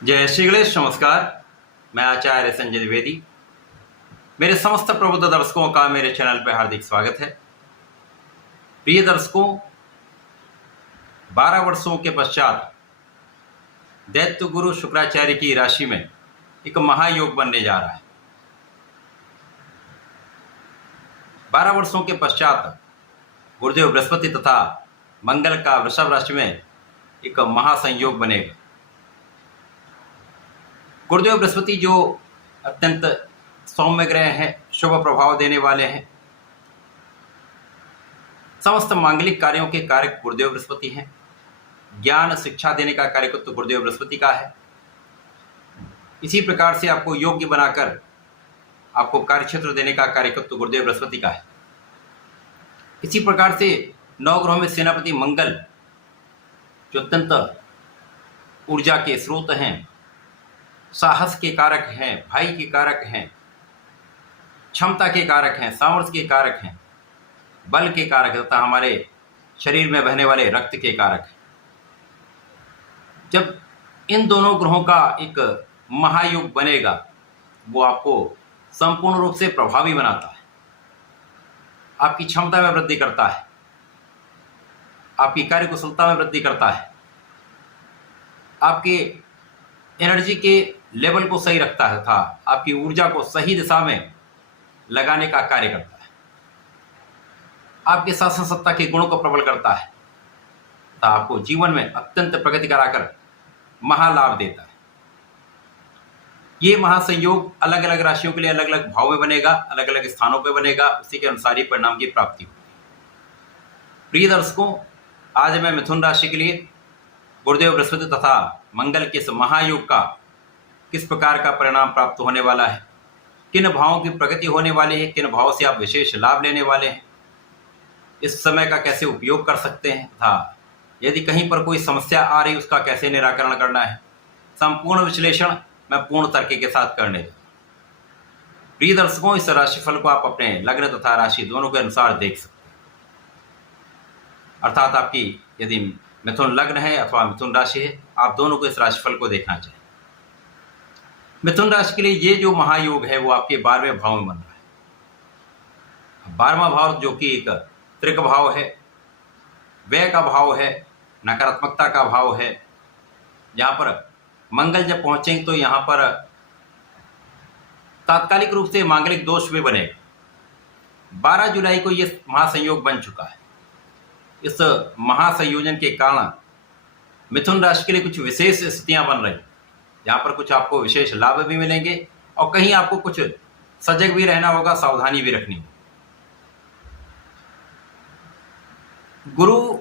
जय श्री गणेश। नमस्कार। मैं आचार्य संजय द्विवेदी। मेरे समस्त प्रबुद्ध दर्शकों का मेरे चैनल पर हार्दिक स्वागत है। प्रिय दर्शकों, 12 वर्षों के पश्चात दैत्य गुरु शुक्राचार्य की राशि में एक महायोग बनने जा रहा है। 12 वर्षों के पश्चात गुरुदेव बृहस्पति तथा मंगल का वृषभ राशि में एक महासंयोग बनेगा। गुरुदेव बृहस्पति जो अत्यंत सौम्य ग्रह हैं, शुभ प्रभाव देने वाले हैं, समस्त मांगलिक कार्यों के कारक गुरुदेव बृहस्पति हैं। ज्ञान शिक्षा देने का कार्यकत्व तो गुरुदेव बृहस्पति का है। इसी प्रकार से आपको योग्य बनाकर आपको कार्यक्षेत्र देने का कार्यकत्व तो गुरुदेव बृहस्पति का है। इसी प्रकार से 9 ग्रहों में सेनापति मंगल जो अत्यंत ऊर्जा के स्रोत हैं, साहस के कारक हैं, भाई के कारक हैं, क्षमता के कारक हैं, सामर्थ्य के कारक हैं, बल के कारक तथा हमारे शरीर में बहने वाले रक्त के कारक हैं। जब इन दोनों ग्रहों का एक महायोग बनेगा, वो आपको संपूर्ण रूप से प्रभावी बनाता है, आपकी क्षमता में वृद्धि करता है, आपकी कार्य कुशलता में वृद्धि करता है, आपके एनर्जी के लेवल को सही रखता है तथा आपकी ऊर्जा को सही दिशा में लगाने का कार्य करता है, आपके शासन सत्ता के गुणों को प्रबल करता है तथा आपको जीवन में अत्यंत प्रगति कराकर महालाभ देता है। ये महासंयोग अलग अलग राशियों के लिए अलग अलग भाव में बनेगा, अलग अलग स्थानों पर बनेगा, उसी के अनुसार ही परिणाम की प्राप्ति होगी। प्रिय दर्शकों, आज मैं मिथुन राशि के लिए गुरुदेव बृहस्पति तथा मंगल के इस महायोग का किस प्रकार का परिणाम प्राप्त होने वाला है, किन भावों की प्रगति होने वाली है, किन भावों से आप विशेष लाभ लेने वाले हैं, इस समय का कैसे उपयोग कर सकते हैं तथा यदि कहीं पर कोई समस्या आ रही उसका कैसे निराकरण करना है, संपूर्ण विश्लेषण मैं पूर्ण तर्क के साथ करने दूँ। प्रिय दर्शकों, इस राशिफल को आप अपने लग्न तथा राशि दोनों के अनुसार देख सकते हैं। अर्थात आपकी यदि मिथुन लग्न है अथवा मिथुन राशि है, आप दोनों को इस राशिफल को देखना चाहिए। मिथुन राशि के लिए ये जो महायोग है वो आपके 12वें भाव में बन रहा है। 12वां भाव जो कि एक त्रिक भाव है, व्यय का भाव है, नकारात्मकता का भाव है, जहाँ पर मंगल जब पहुंचेंगे तो यहाँ पर तात्कालिक रूप से मांगलिक दोष भी बनेगा। 12 जुलाई को ये महासंयोग बन चुका है। इस महासंयोजन के कारण मिथुन राशि के लिए कुछ विशेष स्थितियां बन रही, जहां पर कुछ आपको विशेष लाभ भी मिलेंगे और कहीं आपको कुछ सजग भी रहना होगा, सावधानी भी रखनी होगी। गुरु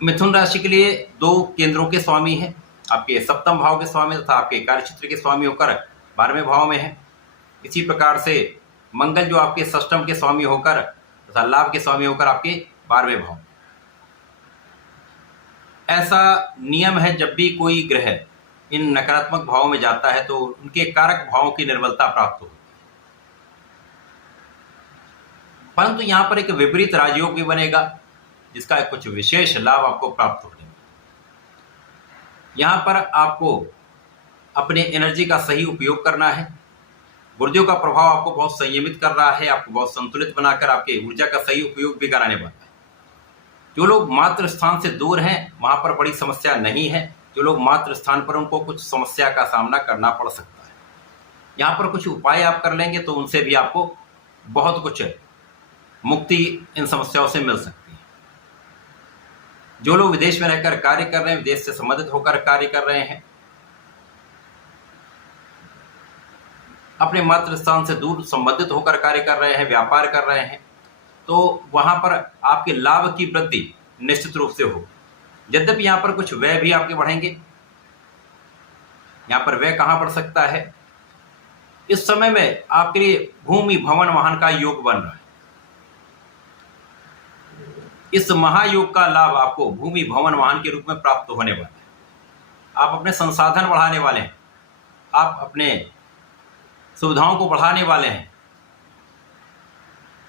मिथुन राशि के लिए 2 केंद्रों के स्वामी हैं, आपके सप्तम भाव के स्वामी तथा आपके कार्यक्षेत्र के स्वामी होकर 12वें भाव में है। इसी प्रकार से मंगल जो आपके षष्ठम के स्वामी होकर तथा लाभ के स्वामी होकर आपके 12वें भाव। ऐसा नियम है, जब भी कोई ग्रह इन नकारात्मक भावों में जाता है तो उनके कारक भावों की निर्बलता प्राप्त होती है। परंतु यहां पर एक विपरीत राजयोग भी बनेगा, जिसका कुछ विशेष लाभ आपको प्राप्त होने में। यहां पर आपको अपने एनर्जी का सही उपयोग करना है। गुरुदेव का प्रभाव आपको बहुत संयमित कर रहा है, आपको बहुत संतुलित बनाकर आपके ऊर्जा का सही उपयोग भी कराने वाला है। जो लोग मातृ स्थान से दूर हैं वहां पर बड़ी समस्या नहीं है, जो लोग मातृ स्थान पर उनको कुछ समस्या का सामना करना पड़ सकता है। यहाँ पर कुछ उपाय आप कर लेंगे तो उनसे भी आपको बहुत कुछ मुक्ति इन समस्याओं से मिल सकती है। जो लोग विदेश में रहकर कार्य कर रहे हैं, विदेश से संबंधित होकर कार्य कर रहे हैं, अपने मातृ स्थान से दूर संबंधित होकर कार्य कर रहे हैं, व्यापार कर रहे हैं, तो वहां पर आपके लाभ की वृद्धि निश्चित रूप से हो। यद्यपि यहाँ पर कुछ व्यय भी आपके बढ़ेंगे। यहाँ पर व्यय कहाँ बढ़ सकता है? इस समय में आपके लिए भूमि भवन वाहन का योग बन रहा है। इस महायोग का लाभ आपको भूमि भवन वाहन के रूप में प्राप्त होने वाला है। आप अपने संसाधन बढ़ाने वाले हैं, आप अपने सुविधाओं को बढ़ाने वाले हैं।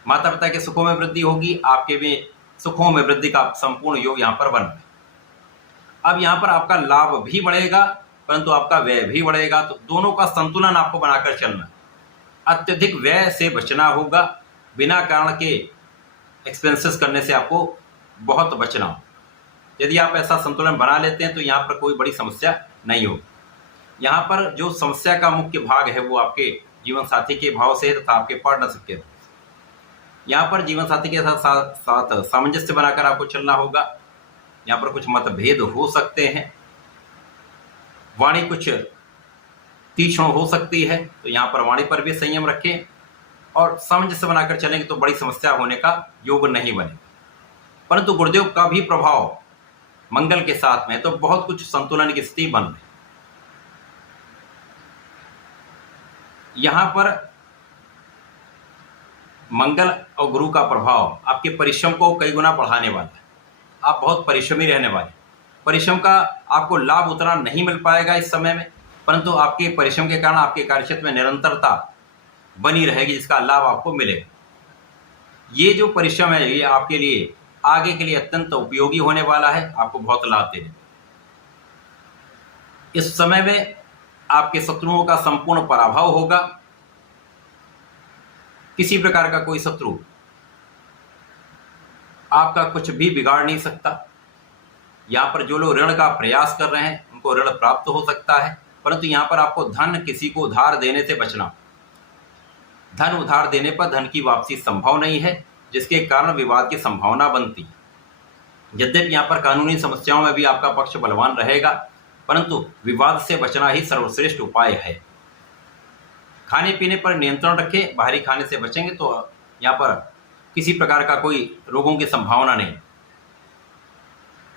माता पिता के सुखों में वृद्धि होगी, आपके भी सुखों में वृद्धि का संपूर्ण योग यहाँ पर बन रहा है। अब यहाँ पर आपका लाभ भी बढ़ेगा, परंतु आपका व्यय भी बढ़ेगा। तो दोनों का संतुलन आपको बनाकर चलना है। अत्यधिक व्यय से बचना होगा, बिना कारण के एक्सपेंसेस करने से आपको बहुत बचना हो। यदि आप ऐसा संतुलन बना लेते हैं तो यहाँ पर कोई बड़ी समस्या नहीं होगी। यहाँ पर जो समस्या का मुख्य भाग है वो आपके जीवन साथी के भाव से तथा आपके पार्टनरशिप के भाव से। यहाँ पर जीवन साथी के साथ सामंजस्य बनाकर आपको चलना होगा। यहाँ पर कुछ मतभेद हो सकते हैं, वाणी कुछ तीक्ष्ण हो सकती है, तो यहाँ पर वाणी पर भी संयम रखें और सामंजस्य बनाकर चलेंगे तो बड़ी समस्या होने का योग नहीं बनेगा। परंतु गुरुदेव का भी प्रभाव मंगल के साथ में, तो बहुत कुछ संतुलन की स्थिति बन रही। यहां पर मंगल और गुरु का प्रभाव आपके परिश्रम को कई गुना बढ़ाने वाला है। आप बहुत परिश्रमी रहने वाले। परिश्रम का आपको लाभ उतना नहीं मिल पाएगा इस समय में, परंतु आपके परिश्रम के कारण आपके कार्यक्षेत्र में निरंतरता बनी रहेगी, जिसका लाभ आपको मिलेगा। ये जो परिश्रम है ये आपके लिए आगे के लिए अत्यंत उपयोगी होने वाला है, आपको बहुत लाभ देगा। इस समय में आपके शत्रुओं का संपूर्ण पराभव होगा। किसी प्रकार का कोई शत्रु आपका कुछ भी बिगाड़ नहीं सकता। यहाँ पर जो लोग ऋण का प्रयास कर रहे हैं उनको ऋण प्राप्त हो सकता है, परंतु यहाँ पर आपको धन किसी को उधार देने से बचना। धन उधार देने पर धन की वापसी संभव नहीं है, जिसके कारण विवाद की संभावना बनती है। यद्यपि यहाँ पर कानूनी समस्याओं में भी आपका पक्ष बलवान रहेगा, परंतु विवाद से बचना ही सर्वश्रेष्ठ उपाय है। खाने पीने पर नियंत्रण रखें, बाहरी खाने से बचेंगे तो यहाँ पर किसी प्रकार का कोई रोगों की संभावना नहीं।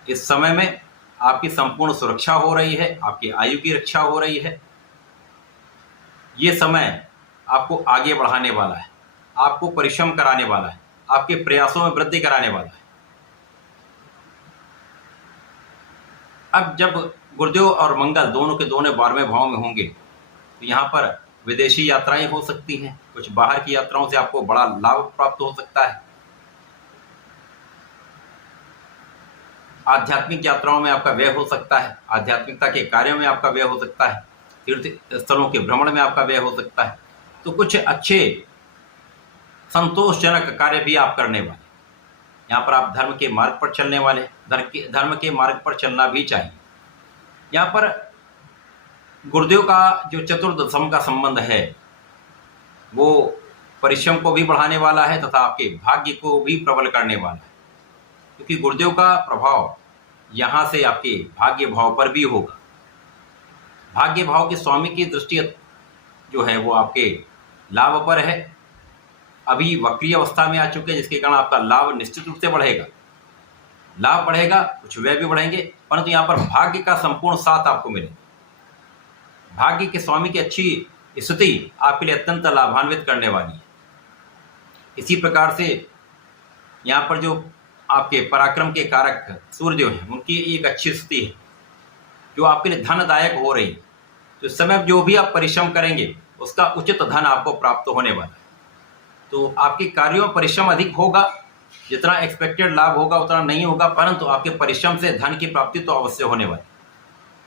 इस समय में आपकी संपूर्ण सुरक्षा हो रही है, आपकी आयु की रक्षा हो रही है। ये समय आपको आगे बढ़ाने वाला है, आपको परिश्रम कराने वाला है, आपके प्रयासों में वृद्धि कराने वाला है। अब जब गुरुदेव और मंगल दोनों के दोनों 12वें भाव में होंगे तो यहाँ पर विदेशी यात्राएं हो सकती हैं। कुछ बाहर की यात्राओं से आपको बड़ा लाभ प्राप्त हो सकता है। आध्यात्मिक यात्राओं में आपका व्यय हो सकता है, आध्यात्मिकता के कार्यों में आपका व्यय हो सकता है, तीर्थ स्थलों के भ्रमण में आपका व्यय हो सकता है। तो कुछ अच्छे संतोषजनक कार्य भी आप करने वाले। यहाँ पर आप धर्म के मार्ग पर चलने वाले, धर्म के मार्ग पर चलना भी चाहिए। यहाँ पर गुरुदेव का जो चतुर्दशम का संबंध है वो परिश्रम को भी बढ़ाने वाला है तथा आपके भाग्य को भी प्रबल करने वाला है, क्योंकि गुरुदेव का प्रभाव यहाँ से आपके भाग्य भाव पर भी होगा। भाग्य भाव के स्वामी की दृष्टि जो है वो आपके लाभ पर है। अभी वक्रीय अवस्था में आ चुके हैं, जिसके कारण आपका लाभ निश्चित रूप से बढ़ेगा। लाभ बढ़ेगा, कुछ व्यय भी बढ़ेंगे, परंतु यहाँ पर भाग्य का संपूर्ण साथ आपको मिलेगा। भाग्य के स्वामी की अच्छी स्थिति आपके लिए अत्यंत लाभान्वित करने वाली है। इसी प्रकार से यहाँ पर जो आपके पराक्रम के कारक सूर्य हैं उनकी एक अच्छी स्थिति है जो आपके लिए धनदायक हो रही है। तो इस समय जो भी आप परिश्रम करेंगे उसका उचित धन आपको प्राप्त होने वाला है। तो आपके कार्यों में परिश्रम अधिक होगा, जितना एक्सपेक्टेड लाभ होगा उतना नहीं होगा, परंतु आपके परिश्रम से धन की प्राप्ति तो अवश्य होने वाली।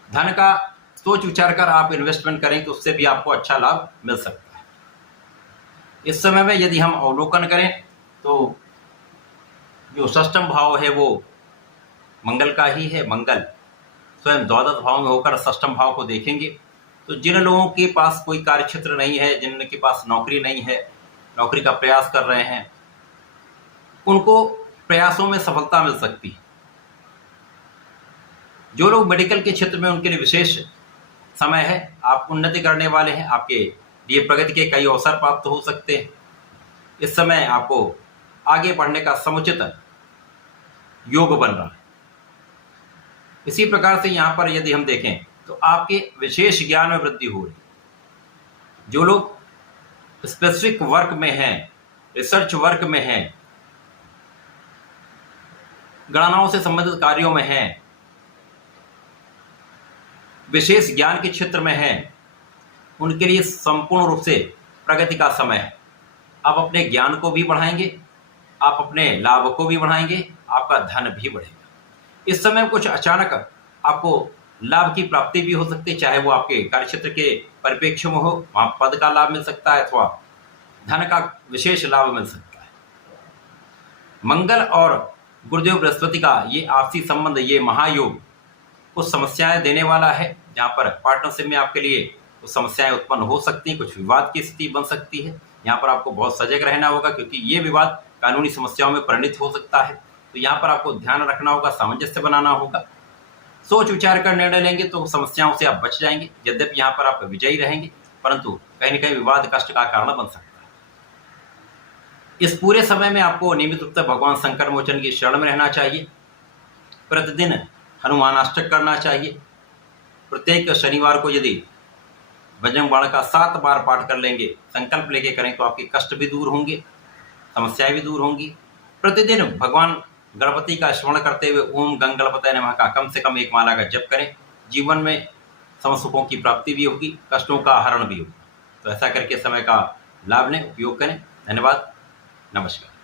धन का सोच विचार कर आप इन्वेस्टमेंट करें तो उससे भी आपको अच्छा लाभ मिल सकता है। इस समय में यदि हम अवलोकन करें तो जो षष्ठम भाव है वो मंगल का ही है। मंगल स्वयं द्वादश भाव में होकर षष्ठम भाव को देखेंगे। तो जिन लोगों के पास कोई कार्यक्षेत्र नहीं है, जिनके पास नौकरी नहीं है, नौकरी का प्रयास कर रहे हैं, उनको प्रयासों में सफलता मिल सकती है। जो लोग मेडिकल के क्षेत्र में, उनके लिए विशेष समय है, आप उन्नति करने वाले हैं, आपके लिए प्रगति के कई अवसर प्राप्त हो सकते हैं। इस समय आपको आगे बढ़ने का समुचित योग बन रहा है। इसी प्रकार से यहाँ पर यदि हम देखें तो आपके विशेष ज्ञान में वृद्धि हो रही है। जो लोग स्पेसिफिक वर्क में हैं, रिसर्च वर्क में हैं, गणनाओं से संबंधित कार्यों में हैं, विशेष ज्ञान के क्षेत्र में हैं, उनके लिए संपूर्ण रूप से प्रगति का समय है। आप अपने ज्ञान को भी बढ़ाएंगे, आप अपने लाभ को भी बढ़ाएंगे, आपका धन भी बढ़ेगा। इस समय कुछ अचानक आपको लाभ की प्राप्ति भी हो सकती है, चाहे वो आपके कार्यक्षेत्र के परिप्रेक्ष्य में हो, वहाँ पद का लाभ मिल सकता है अथवा धन का विशेष लाभ मिल सकता है। मंगल और गुरुदेव बृहस्पति का ये आपसी संबंध, ये महायोग कुछ समस्याएं देने वाला है, जहाँ पर पार्टनरशिप में आपके लिए कुछ समस्याएं उत्पन्न हो सकती हैं, कुछ विवाद की स्थिति बन सकती है। यहाँ पर आपको बहुत सजग रहना होगा, क्योंकि ये विवाद कानूनी समस्याओं में परिणित हो सकता है। तो यहाँ पर आपको ध्यान रखना होगा, सामंजस्य बनाना होगा। सोच विचार कर निर्णय लेंगे तो समस्याओं से आप बच जाएंगे। यद्यपि यहाँ पर आप विजयी रहेंगे, परंतु कहीं न कहीं विवाद कष्ट का कारण बन सकता है। इस पूरे समय में आपको नियमित रूप से भगवान शंकर मोचन की शरण में रहना चाहिए। प्रतिदिन हनुमानाष्टक करना चाहिए। प्रत्येक शनिवार को यदि बजरंग बाण का 7 बार पाठ कर लेंगे, संकल्प लेके करें, तो आपके कष्ट भी दूर होंगे, समस्याएं भी दूर होंगी। प्रतिदिन भगवान गणपति का स्मरण करते हुए ओम गंग गणपतये नमः का कम से कम 1 माला का जप करें। जीवन में समस्त सुखों की प्राप्ति भी होगी, कष्टों का हरण भी होगा। तो ऐसा करके समय का लाभ लें, उपयोग करें। धन्यवाद, नमस्कार।